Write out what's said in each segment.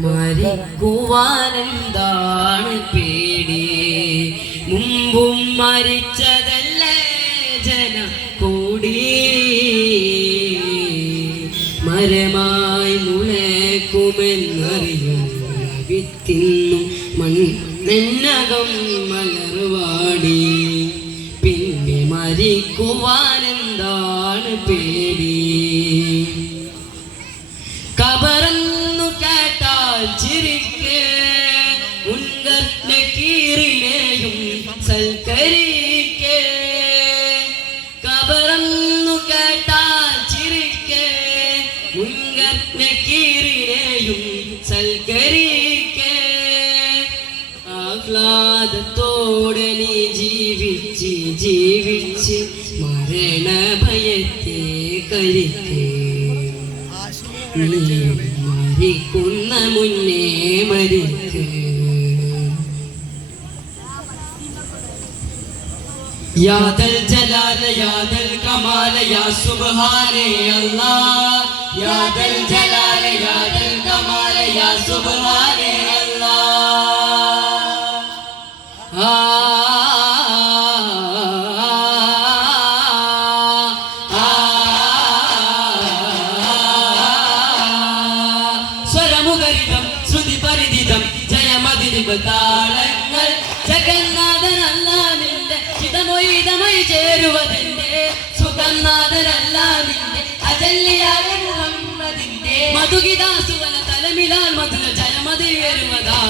മരിക്കുവാനെന്താണ് പേടി? മുമ്പും മരിച്ചതല്ലേ ജനം കൂടി. മരമായി മുളക്കുമെന്നറിയും വിത്തിന്നും മണ്ണകം മലർവാടി. പിന്നെ മരിക്കുവാനെന്താണ് പേടി? കബറന്നു കേട്ടാൽ ചിരിക്ക് മുൻകർ നക്കീറിനെയും സൽക്കരിക്ക്. കബറന്നു കേട്ടാൽ ചിരിക്ക് മുൻകർ നക്കീറിനെയും സൽക്കരിക്ക്. ആഹ്ലാദത്തോടെ നീ ജീവിച്ച് ജീവിച്ച് മരണഭയത്തെ കരിക്ക്. മരിക്കുന്ന മുന്നേ മരിക്ക്. യാദൽ ജലാല യാദൽ കമാല യാ സുബ്ഹാനേ അല്ലാഹ്. യാദൽ ജലാല യാദൽ കമാല യാ സുബ്ഹാനേ അല്ലാഹ്. താളങ്ങൾ ജഗന്നാഥനല്ല നിന്റെ ചിതമൊയ്തമൊഴി ചേരുവതിന്റെ. സുഗന്നാഥനല്ല നിന്റെ അജല്ലിയായ മുഹമ്മദിന്റെ. മധുഗിതാസുവന തലമിലാൽ മധുര ജയമതി വരുവതാ.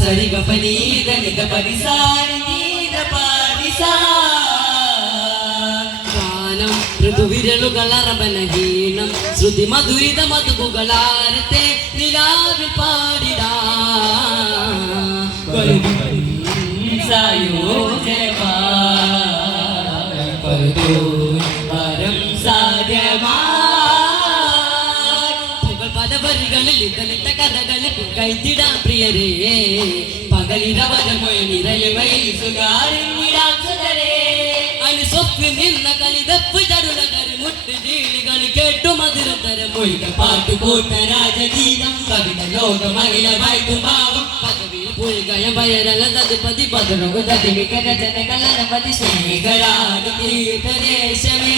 സരിഗ പനീത നിത പരിസാരി നീത പാരിസാ. ഗാനം ഋതുവിരലുകളറബനഹീനം ശ്രുതി മധുരിത മധുകുകളാരത്തെ നിലാവിൽ പാടിടാ. പദവരികളിൽ ഇതനിട്ട കഥകളിൽ കൈത്തിടാൻ പ്രിയരേ. പകലിരവരമൊയ നിരയവയിൽ സുഖാരിടാൻ സുഖരേ. അനുസ്വപ്നം നിന്ന കളിതപ്പ് ചടുലകരി മുട്ട് ജീളികൾ കേട്ടു മധുരതരം മൊയ്ത പാട്ടുകൂട്ട രാജഗീതം. കവിത ലോകമകിലമായിട്ടും ഭാവം പദവിയിൽ പുൽകയം പയരലത് പതി പദറുകതി വികരജന കലനപതി ശ്രീകരാതി തീർത്ഥദേശമേ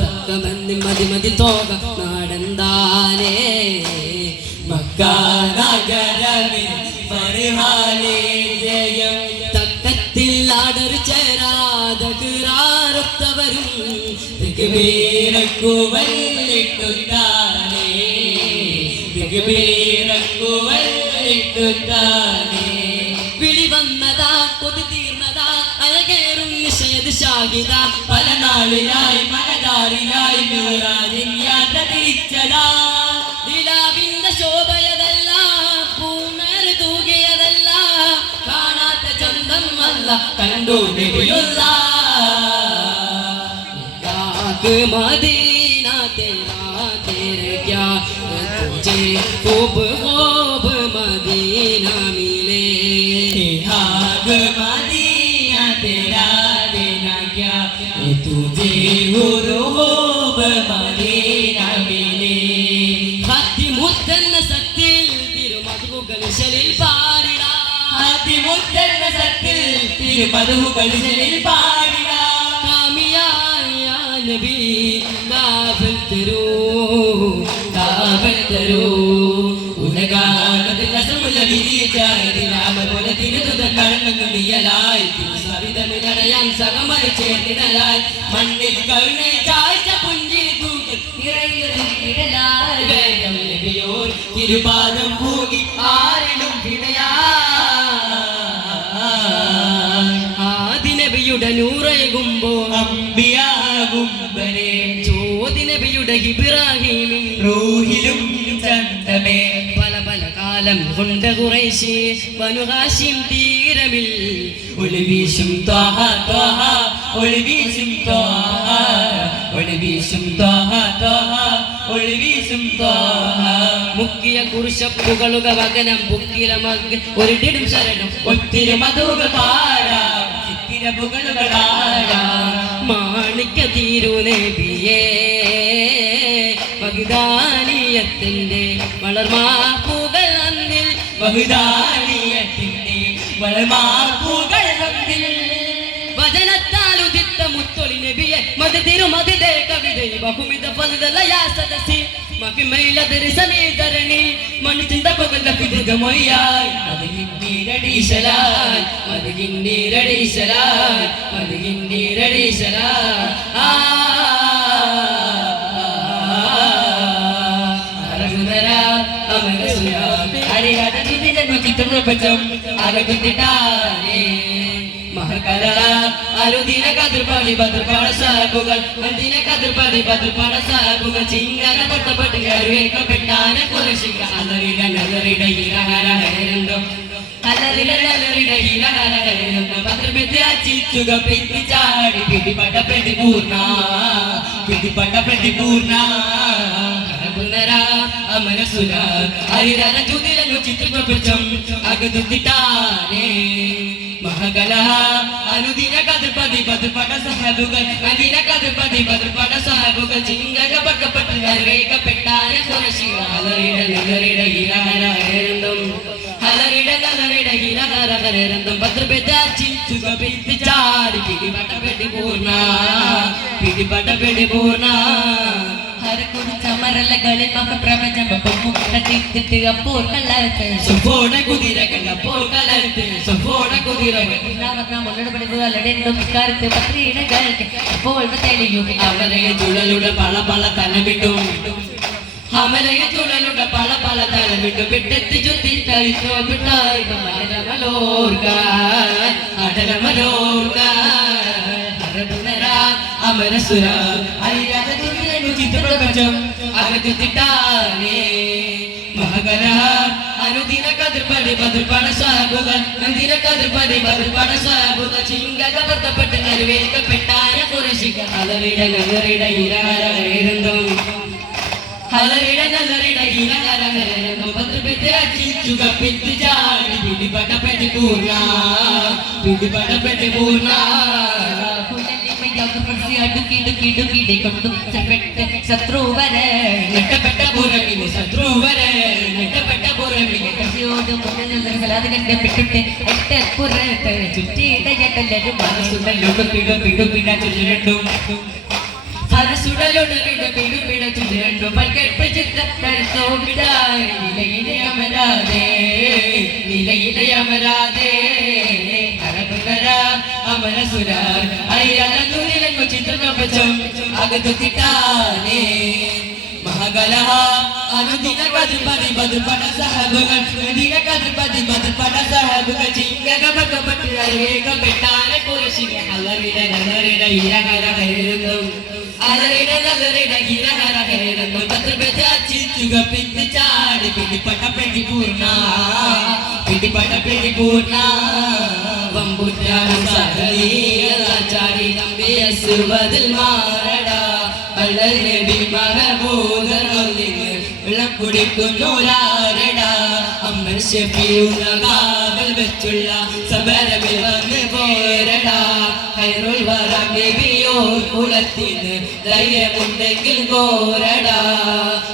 തക്കമന്നി മതി മതി തോക നാടന്താനേ. മക്കാനഗരമിൽ പരിഹാലേ ജയം. തക്കത്തിൽ ആടർ ചേരാതകരാറത്തവരും തികബീരക്കുവല്ലിട്ടുത്താനേ. തികബീരക്കുവല്ലിട്ടുത്താനേ. വിളി വന്നതാ കൊതി തീർന്നതാ അഴകേറും നിഷേധ ഷാഹിദ. പല നാളിലായി മനതാറിലായി നൂറാനിൻ യാത്ര തിരിച്ചതാ. ദിലാവിന്റെ ശോഭയതല്ല പൂമേറ് തൂകിയതല്ല. കാണാത്ത ചന്തം അല്ല കണ്ടു നബിയുള്ള. मदीना तेरा तेरे क्या तुझे खूब खूब मदीना मिले. हाग मदीना तेरा देना क्या तुझे खूब मदीना मिले. हाथी मुद्दन सत्तिल तिरुमधुगल शलिल पारिड़ा. हाथी मुद्दन सत्तिल तिरुमधुगल शलिल पारिड़ा. നബി കാവൽ തരൂ കാവൽ തരൂ. ഉലകാലത്തിൽ അസമുല വിരിച്ചാരിനാമ പോലെ തിരുതുത കണ്ണുകളിയലായി തിരുസവിതമിനടയാൻ സകമര ചേർന്നിടലായി. മണ്ണിൽ കരുണ ചാഴ്ച പുഞ്ചിരി തൂക്കി നിറയിടലായി. വേഗം നബിയോർ തിരുപാദം പൂകി ആരിലും വിടയാ. ആദി നബിയുടെ നൂറേകുമ്പോൾ അമ്പിയാകും വരെ ചോദി നബിയുടെ ഇബ്രാഹീമും റൂഹിലും ചന്തമേ. പല പല കാലം കൊണ്ട് ഖുറൈശി ബനു ഹാശിം തീരമിൽ ഒളിവീശും ത്വാഹ ത്വാഹ ഒളിവീശും ത്വാഹ ഒളിവീശും ത്വാഹ ത്വാഹ ഒളിവീശും ത്വാഹ. മുക്കിയ കുറിശപ്പുകളുക വകനം പുക്കില മഗ് ഒരിടിടും ശരണം ഒത്തിരി മധുകൾ പാടാം ചിത്തിര പുകളുകളാടാം. വിളിക്ക തീരൂ നബിയേ വഹ്ദാനിയത്തിന്റെ വളർമാപ്പുകൾ അന്നിൽ വഹ്ദാനിയത്തിന്റെ വളർമാപ്പുകൾ അന്നിൽ വചനത്താൽ ഉദിത്ത മുത്തൊളി നബിയെ മത് തിരുമതിലെ കവിതൈ ബഹുമിത ഫൽദലയാ സദസി മഹിമയിലതൊരു സമീധരണി മണിച്ചിന്ത പകൽ പിതൃകമൊയ്യായി മതികിന്നീരടീശലാൽ മതികിന്നീരടീശലാൽ മതികിന്നീരടീശലാൽ അരുദിന കതിർപ്പാടി ബദർപ്പാട സാബുകൾ അന്തിന കതിർപ്പാടി ബദർപ്പാട സാബുകൾ ചിങ്ങന പൊട്ടപ്പെട്ട് കരുവേക്കപ്പെട്ടാന കുലശിക അലറിട നലറിട ഇരഹര ഹരന്തോ അലറിട നലറിട ഇരഹര ഹരന്തോ പത്രമെത്തി അച്ചിച്ചുക പെത്തി ചാടി പിടിപട പെടി പൂർണ്ണ പിടിപട പെടി പൂർണ്ണ അമരസുര ഹരിരന ചുതിരനു ചിത്രപ്രപഞ്ചം അകതുത്തിട്ടാനേ മഹകലഹ അനുദിന കതിർപതി ബദർപട സഹബുകൾ അദിന കതിർപതി ബദർപട സഹബുകൾ ചിങ്കക പക്കപ്പെട്ട് കരുവേക്കപ്പെട്ടാന കുലശിക അലറിട നലറിട ഇരഹര ഹരന്തം അലറിട നലറിട ഇരഹര ഹരന്തം പത്രപെത്ത ചിച്ചുക പെത്തി ചാടി പിടിപട പെടി പൂർണ്ണ പിടിപട പെടി പൂർണ്ണ ഹരക്കുടിച്ച മരലകളിൽ മഹപ്രപഞ്ചത്തിട്ട് അപ്പോൾ കലർത്ത് സുഫോട കുതിരകൾ അപ്പോൾ കലർത്ത് സുഫോട കുതിരകൾ മുന്നോട്ട് കറുത്ത് പത്രീടകൾക്ക് അപ്പോൾ തെളിയും അവരെ ചുഴലുടെ പല പല തലവിട്ടും അമലയെ ചുഴലുടെ പല പല തലവിട്ടും വിട്ടെത്തി ചുറ്റി തളിച്ചോ വിട്ടായി അടരമലോർക്ക അടരമലോർക്ക അമരസുര ചിത്രപ്രപഞ്ചം അകത്തുത്തിട്ടാനേ മഹകല അനുദിന കതിർപടി ബദർപട സാബുകൾ നന്ദിന കതിർപടി ബദർപട സാബുകൾ ചിങ്കക പത്തപ്പെട്ട് കരുവേക്കപ്പെട്ടാന കുലശിക അലറിട നലറിട ഇരഹര ഹരന്തം അലറിട നലറിട ഇരഹര ഹരന്തം പത്രപ്പെട്ട് അച്ചിച്ചുക പെത്തി ചാടി പിടിപട പെടി പൂർണ്ണ പിടിപട പെടി പൂർണ്ണ ശത്രുവരെ നെട്ടപ്പെട്ട പുറമിന് ശത്രുവരെ നെട്ടപ്പെട്ട പുറമിന് കസിയോട് മുന്നിൽ കണ്ടപ്പെട്ടിട്ട് എട്ടപ്പുറത്ത് ചുറ്റിയിടയട്ടല്ലൊരു മനസ്സുണ്ടല്ലോട് പിടുപിട ചുരുണ്ടും സരസുടലോട് പിടുപിട ചുരുണ്ടും പൽക്കെട്ട് ചിത്രത്തോ വിടായി നിലയിലെ അമരാതേ നിലയിലെ അമരാതേ അമരസുര അയ്യു ചിത്രപ്രപഞ്ചം അകത്തുത്തിട്ടാനേ മഹകലഹ അനുദിന കതിർപതി ബദർപട സഹബുകൾ നദിന കതിർപതി ബദർപട സഹബുകൾ ചിങ്കക പക്കപ്പെട്ട് കരുവേക്കപ്പെട്ടാന കുലശിക അലറിട നലറിട ഇരഹര ഹരന്തം അലറിട നലറിട ഇരഹര ഹരന്തം പത്രപെറ്റ ചിച്ചുക പിത്തി ചാടി പിടിപട പെടി പൂർണ്ണ പിടിപട പെടി പൂർണ്ണ ചാടി നമ്പിയ സുവതിൽ മാറട പള്ളൽ നബി മഹബൂദറിന് വെള്ളം കുടിക്കുന്നൂരാരട അമ്മൻ ഷഫീഉന കാവൽ വെച്ചുള്ള സബരമിൽ വന്ന് പോരട ഖൈറുൽ വറ നബിയോ കുലത്തിന് ധൈര്യമുണ്ടെങ്കിൽ പോരട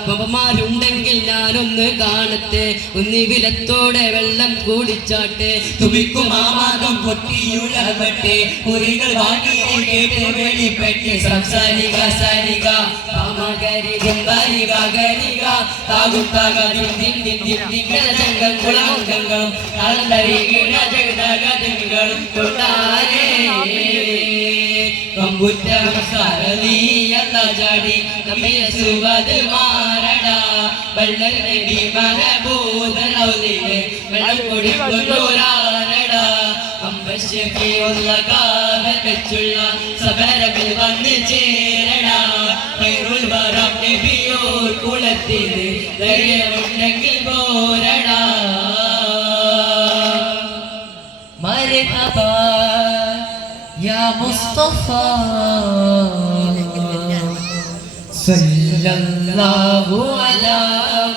പപ്പമാരുണ്ടെങ്കിൽ ഞാനൊന്ന് കാണട്ടെ ഒന്നിവിലത്തോടെ വെള്ളം കൂടിച്ചാട്ടെ തുമിക്കും ആമാകം പൊട്ടിയുളവട്ടെ കുറികൾ വാങ്ങിയെ കേട്ട് വെളിപ്പെട്ട് സംസാരിക സരിക പാമകരി ദിംബരിക ഗരിക താകും താകദിം ദിം ദിം ദിം ദിംഗള ജംഗം കുളാംഗങ്ങളും താളന്തരികിട ജഗദഗദങ്ങളും കൊണ്ടാരേ കമ്പുറ്റ സാരലീയല്ല ജാടി നമ്മയ സുവതിൽ മാറട വള്ളൽ നബി മഹബൂദറൗലിലെ വെള്ളം കുടിക്കുന്നൂരാരട അമ്പശ്ശിയുള്ള കാവൽ വെച്ചുള്ള സബരമിൽ വന്ന് ചേരട ഖൈറുൽ വറ നബിയോർ കുലത്തിന് ധൈര്യമുണ്ടെങ്കിൽ പോരട മർഹബാ യാ മുസ്തഫ സല്ലല്ലാഹു അലാ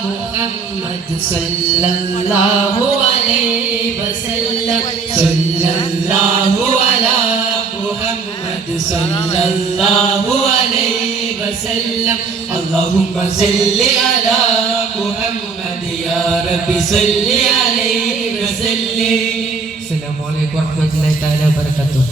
മുഹമ്മദ് സല്ലല്ലാഹു അലൈഹി വസല്ലം സല്ലല്ലാഹു അലാ മുഹമ്മദ് സല്ലല്ലാഹു الله عليه وسلم اللهم صل على محمد يا رب صل عليه وسلم. السلام عليكم ورحمة الله تعالى وبركاته.